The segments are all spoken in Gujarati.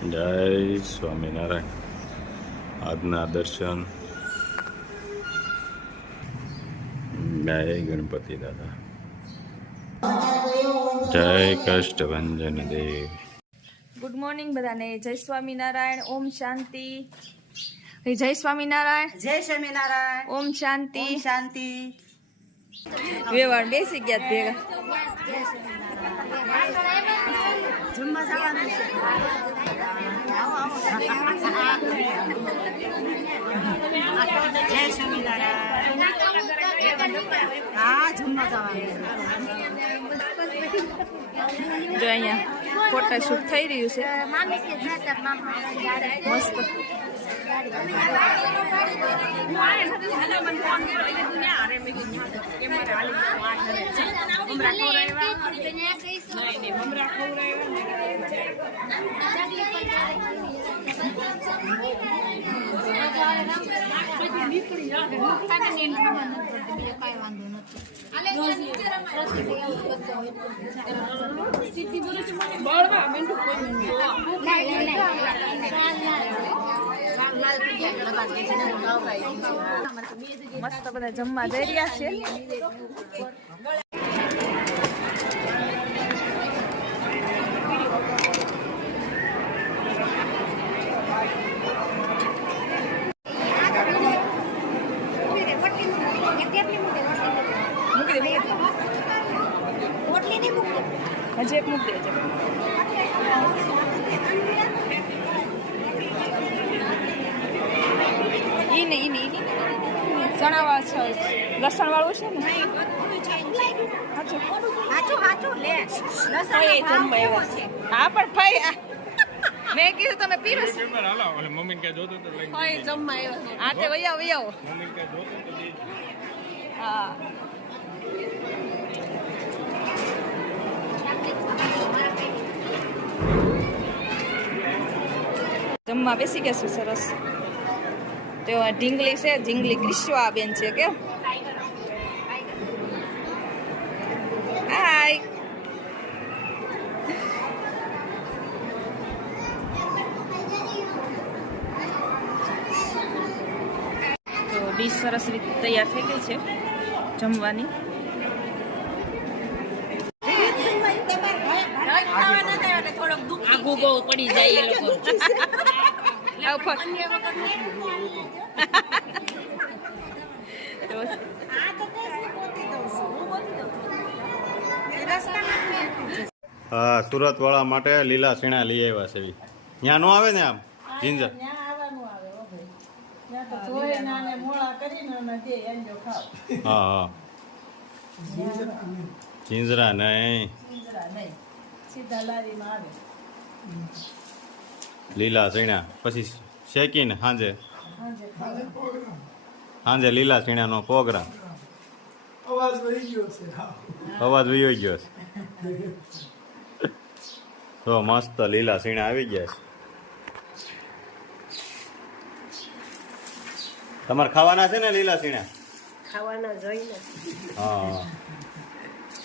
જય સ્વામિનારાયણ આજના દર્શન જય ગણપતિ દાદા જય કષ્ટભંજન દેવ ગુડ મોર્નિંગ બધાને જય સ્વામિનારાયણ ઓમ શાંતિ એ જય સ્વામિનારાયણ જય સ્વામિનારાયણ ઓમ શાંતિ ઓમ શાંતિ વેવાણ બેસી ગયા ભેગા જમવા જવાનું છે. જય સ્વામિનારાયણ હા જમવા જવાનું જો અહીંયા ફોટા શૂટ થઈ રહ્યું છે. મસ્ત મસ્ત બધા જમવા જઈ રહ્યા છે મૂકી દે મૂકી દે. હજી એક મૂકી દેજો. ઈ નહીં ઈ ને ઈ ને. ચણા વાળું છે. લસણ વાળું છે ને? હાચું. હાચું હાચું લે. ફઈ જમવા આવ્યા છે. હા પણ ફઈ આ. મેં કીધું તમે પીરસ હા તે વૈયા વૈયાઓ હા. જમવા બેસી ગયા છું સરસ. તો આ ઢીંગલી છે ઢીંગલી ક્રિશ્વા બેન છે કે? હાય. તો ડીશ સરસ રીતે તૈયાર થઈ ગઈ છે જમવાની. આગુ બહુ પડી જાય એ લોકો. હા સુરત વાળા માટે લીલા સીણા લઈ આવ્યા છે ત્યાં નો આવે ને આમ? જીંજર? હા હા. જીંજરા નહીં. લીલા સીણા. પછી શેકીને સાંજે સાંજે લીલા સીણાનો પ્રોગ્રામ. અવાજ વહી ગયો છે વયો ગયો છે. તો મસ્ત લીલા સીણા આવી ગયા છે. તમારે ખાવાના છે ને લીલા સીણા? ખાવાના જોઈને હા.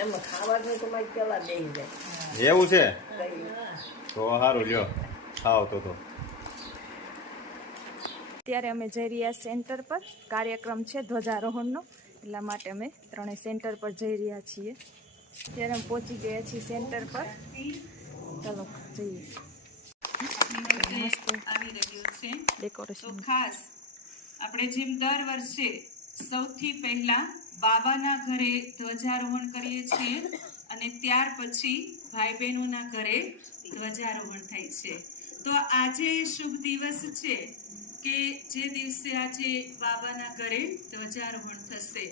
એમાં ખાવાનું તો પેલા બેસી જાય. એવું છે? તો સારું લ્યો. ખાઓ તો તો. અત્યારે અમે જઈ રહ્યા સેન્ટર પર. કાર્યક્રમ છે ધ્વજારોહણનો. એટલા માટે અમે ત્રણેય સેન્ટર પર જઈ રહ્યા છીએ. અત્યારે અમે પહોંચી ગયા છીએ સેન્ટર પર. ચાલો જઈએ. ડેકોરેશન ખાસ આપણે જેમ દર વર્ષે સૌથી પહેલા બાબાના ઘરે ધ્વજારોહણ કરીએ છીએ અને ત્યાર પછી ભાઈ બહેનોના ઘરે ધ્વજારોહણ થાય છે. તો આજે શુભ દિવસ છે કે જે દિવસે આજે બાબાના ઘરે ધ્વજારોહણ થશે.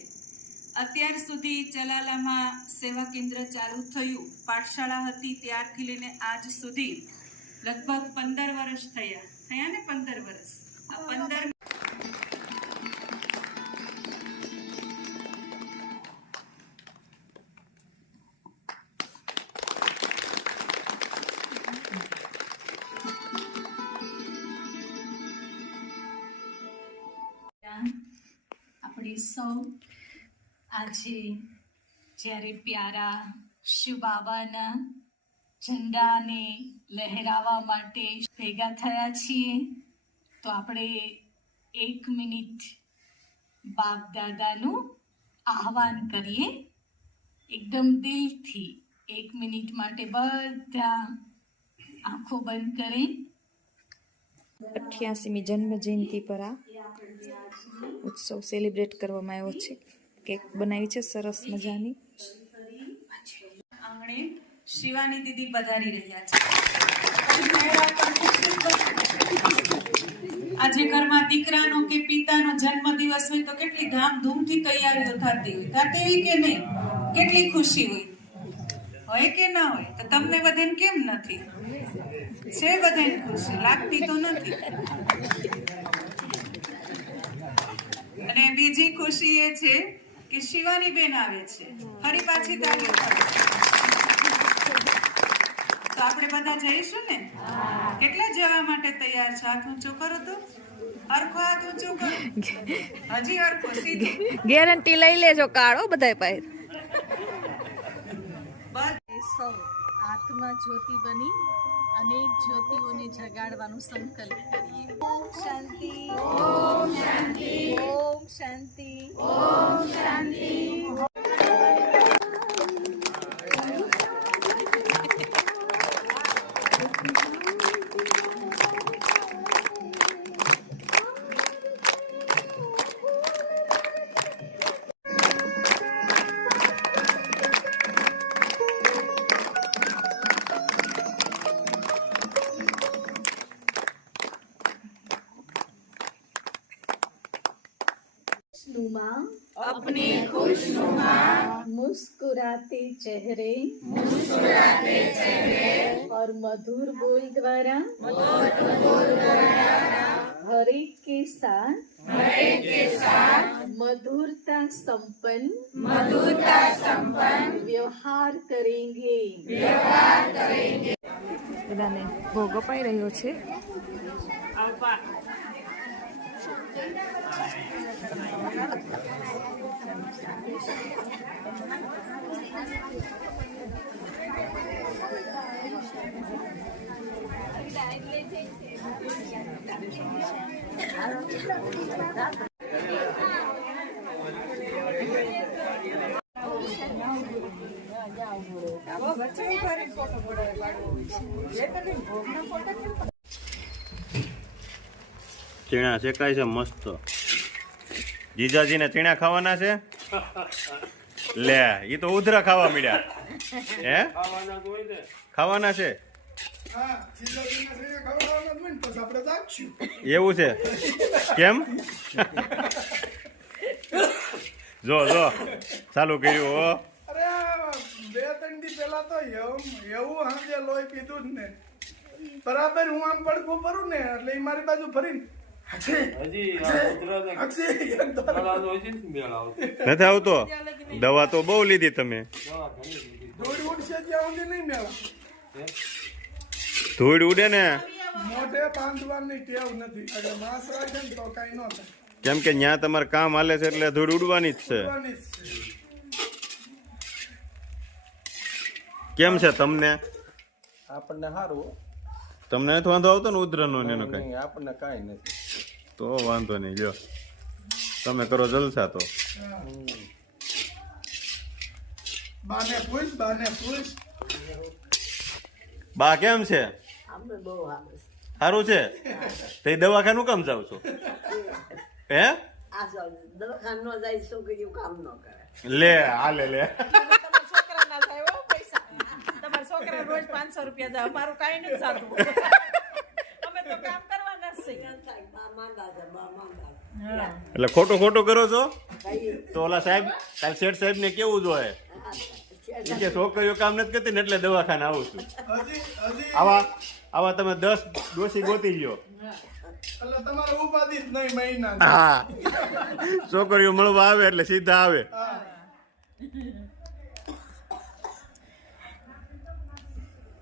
અત્યાર સુધી ચલાલામાં સેવા કેન્દ્ર ચાલુ થયું. પાઠશાળા હતી ત્યારથી લઈને આજ સુધી લગભગ પંદર વર્ષ થયા. થયા ને પંદર વર્ષ? આ પંદર સૌ. આજે જ્યારે પ્યારા શિવ બાબાના ઝંડાને લહેરાવા માટે ભેગા થયા છીએ, તો આપણે એક મિનિટ બાપ દાદાનું આહવાન કરીએ. એકદમ દિલથી એક મિનિટ માટે બધા આંખો બંધ કરી. અઠ્યાસીમી જન્મ જયંતિ પર આ ઉત્સવ સેલિબ્રેટ કરવામાં આવ્યો છે. કેક બનાવી છે, સરસ મજાની. આંગણે શિવાની દીદી પધારી રહ્યા છે. આજે ઘરમાં દીકરાનો કે પિતાનો જન્મદિવસ હોય તો કેટલી ધામધૂમથી તૈયારીઓ થતી હોય. થતી હોય કે નહીં? કેટલી ખુશી હોય? હોય કે ના હોય? તો તમને બધાને કેમ નથી? છે બધાને ખુશી લાગતી તો નથી. અને બીજી ખુશી એ છે કે શિવાની બેન આવે છે. ફરી પાછી તારીઓ તો આપણે બધા જઈશું ને? કેટલા જવા માટે તૈયાર છે? હાથ ઊંચો કરો તો. હરખો હાથ ઊંચો કરો. હજી હરખો સીધો. ગેરંટી લઈ લેજો કાળો બધાય પાસે. બસ. સૌ આત્મા જ્યોતિ બની. અનેક જ્યોતિઓને જગાડવાનું સંકલ્પ કરીએ. ઓમ શાંતિ. ઓમ શાંતિ. ઓમ શાંતિ. ઓમ खुशनुमा अपने खुशनुमा मुस्कुराते चेहरे मुस्कुराते चेहरे और मधुर बोल द्वारा हर एक के साथ हर एक के साथ मधुरता संपन्न मधुरता संपन्न व्यवहार करेंगे બધાને ભોગ અપાઈ રહ્યો છે Eu vou te mostrar um pouco agora. Eu vou te mostrar um pouco agora. ચીણા શેકાય છે, મસ્ત. જીજાજીને ચીણા ખાવાના છે? લે એ તો ઉધરા ખાવા મળ્યા હે? ખાવાના છે? એવું છે? કેમ? જો જો, ચાલુ કર્યું, હો. બે ત્રણ દી પેલા તો એવું હાંજે લોહી પીધું જ ને બરાબર, હું આમ પડખું ભરું ને, એટલે એ મારી બાજુ ફરીને નથી આવતો? દવા તો બહુ લીધી તમે. ધૂળ ઉડે ને? મોઢે બાંધવાની ટેવ નથી. એટલે માંસ રાખે ને તો કાંઈ ન થાય. કેમ કે ત્યાં તમારે કામ હાલે છે એટલે ધૂળ ઉડવાની જ છે. કેમ છે તમને? આપણને સારું તમને નથી વાંધો આવતો ને ઉધરનો ને એનો કઈ? આપણને કાંઈ નથી. તો વાંધો નહીં જો તમે કરો જલસા તો. બાને પૂછ બાને પૂછ. બા કેમ છે? આપણે બહુ સારું છે. તે દવાખાનું કામ જાવ છો? હે? લે હાલે લે. છોકરાના થાય હો છોકરા રોજ પાંચસો રૂપિયા જાય. અમારું કાંઈ નથી થતું અમે તો કામ કરવાના જ છીએ થાય બા માંદા છે બા માંદા છે. એટલે ખોટું ખોટું કરો છો? તો ઓલા સાહેબ કાલ શેઠ સાહેબ ને કેવું જોઈએ? કે છોકરીઓ કામ નથી કરતી ને એટલે દવાખાને આવું છું. આવા આવા તમે દસ ડોસી ગોતી લ્યો. હા. છોકરીઓ મળવા આવે એટલે સીધા આવે.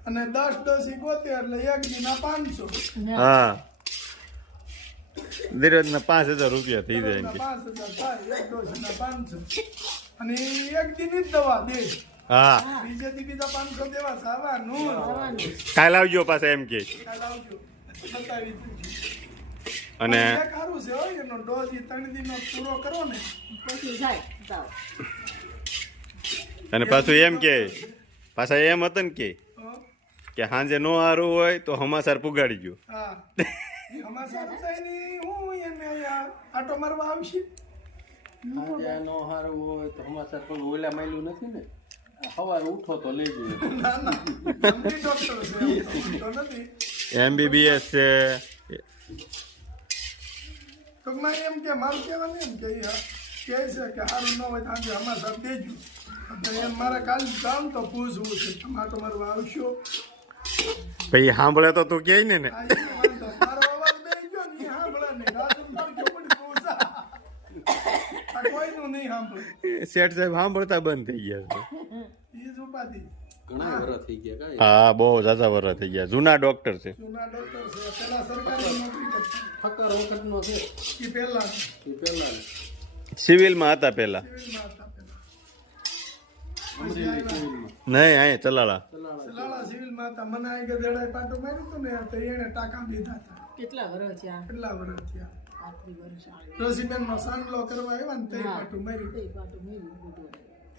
અને દસ ડોસી ગોતી એટલે એક દિના પાંચસો. હા. ધીરજ ના પાંચ હજાર રૂપિયા થઈ જાય અને એક દીની જ દવા દે હા. બીજા પાંચસો દેવા સાવાનું. કાલ આવજો પાછા એમ કે. કાલ આવજો. બતાવી અને સારું છે હો એનો ડોઝ ઈ ત્રણ દિનનો પૂરો કરો ને. પછી જાય જાઓ. અને પાછું એમ કે પાછા એમ હતું ને કે કે સાંજે નો હારું હોય તો હમાસાર પુગાડી ગયો હા. અમાર સારું હું એને આટો મારવા આવશે. નો હારું હોય તો સમાચાર કોઈ ઓલા માયલું નથી ને? સવારે ઉઠો તો લઈ ના ના ગંભીર ડોક્ટર છે આમ તો, ઊંધો નથી. એમબીબીએસ છે. ટૂંકમાં એમ કે મારું કહેવાનું એમ કે કહે છે કે સારું ન હોય તો આજે અમારા દેજો એમ મારે કાલ કામ તો પૂછવું છે. તમે આટો મારવા આવશો? પછી સાંભળે તો તું કે ને? ને આ ઈ વાંધો. મારો અવાજ બેસી ગયો ને ઈ સાંભળે નહીં રાજુ તડકે પડી તું જા. આ કોઈનું નહીં સાંભળ્યું શેઠ સાહેબ સાંભળતા બંધ થઈ ગયા છે. એ જ ઉપાધિ. ઘણા વર્ષ થઈ ગયા હા બહુ ઝાઝા વર્ષ થઈ ગયા. જૂના ડોક્ટર છે. જૂના ડોક્ટર છે. પેલા સરકારી નોકરી કરતા. વખતનો છે? ઈ પહેલા એ પહેલા સિવિલમાં હતા સિવિલમાં નહીં અહીંયા ચલાલા ચલાળા સિવિલમાં હતા. મને આ ગધેડાએ પાટો માર્યું હતું ને તો એને ટાકા દીધા હતા. કેટલા વર્ષ થયા? કેટલા વર્ષ થયા? આટલી વર્ષ આવી રસીબેનમાં સાંડલો કરવા આવ્યા ને તે પાટું માર્યું. તે પાટું મેળવ્યું બધું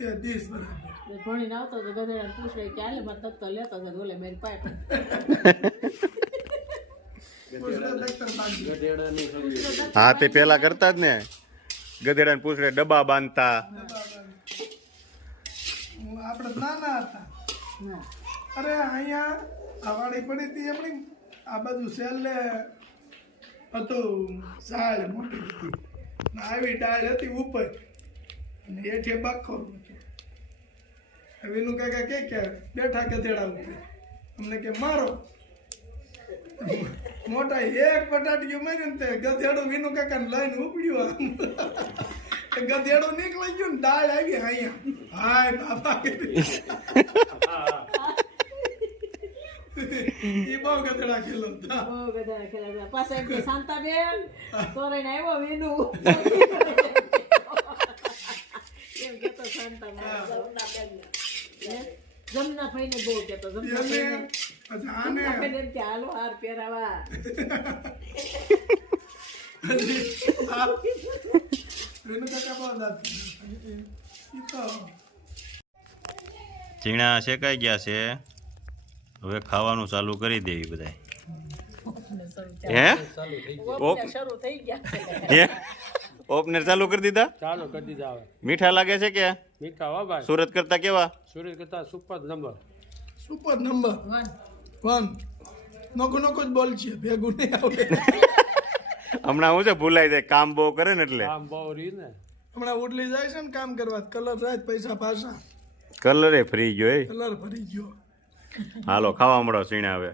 એ દીસ બરાબર ભણીને આવતો તો ગધેડાને પૂછે કે હાલે મારે તત્તો લેતો છે ઓલે મારી બાંધી. હા તે પેલા કરતા જ ને. ગધેડાને પૂછડે ડબ્બા બાંધતા? હું આપણે નાના હતા. અરે અહીંયા આ પડી હતી એમની. આ બાજુ છેલ્લે હતું સાળ મોટી હતી. આવી ડાળ હતી ઉપર. અને બખોર હતો. વિનુ કાકા કે કે બેઠા ગધેડા ઉપર. અમને કે મારો. મોટા એક બટાટીયું માર્યું ને તે ગધેડું વિનુ કાકા લઈને ઉપડ્યું ગધેડું નીકળી ગયું ને ડાળ આવી અહીંયા. હાય, બાપા. કીધી. ઈ બહુ ગધેડા ખેલો બહુ ગધેડા ખેલા પાછા એમ કે શાંતાબેન તોરાઈને આવ્યો વિનુ. એમ કેતો શાંતાબેન. હે? જમના ભાઈને બહુ કેતો જમના એમ કે હાલો હાર પહેરાવા. ચીણા શેકાઈ ગયા છે. હવે ખાવાનું ચાલુ કરી દેવી બધા હે? હે? ઓપનર ચાલુ કરી દીધા? ચાલો કરી દીધા હવે. મીઠા લાગે છે કે? મીઠા હો ભાઈ. સુરત કરતા કેવા? સુરત કરતા super number super number one નોકો નોકો જ બોલ છે ભેગું નહીં આવે હમણાં હું છે ભૂલાઈ જાય કામ બહુ કરે ને એટલે. કામ બહુ રહી ને. હમણાં ઉડલી જાય છે ને કામ કરવા કલર રાત પૈસા પાછા. કલરે ફ્રી ગયો એ. કલર ફરી ગયો. હાલો ખાવા મળો ચીણા હવે.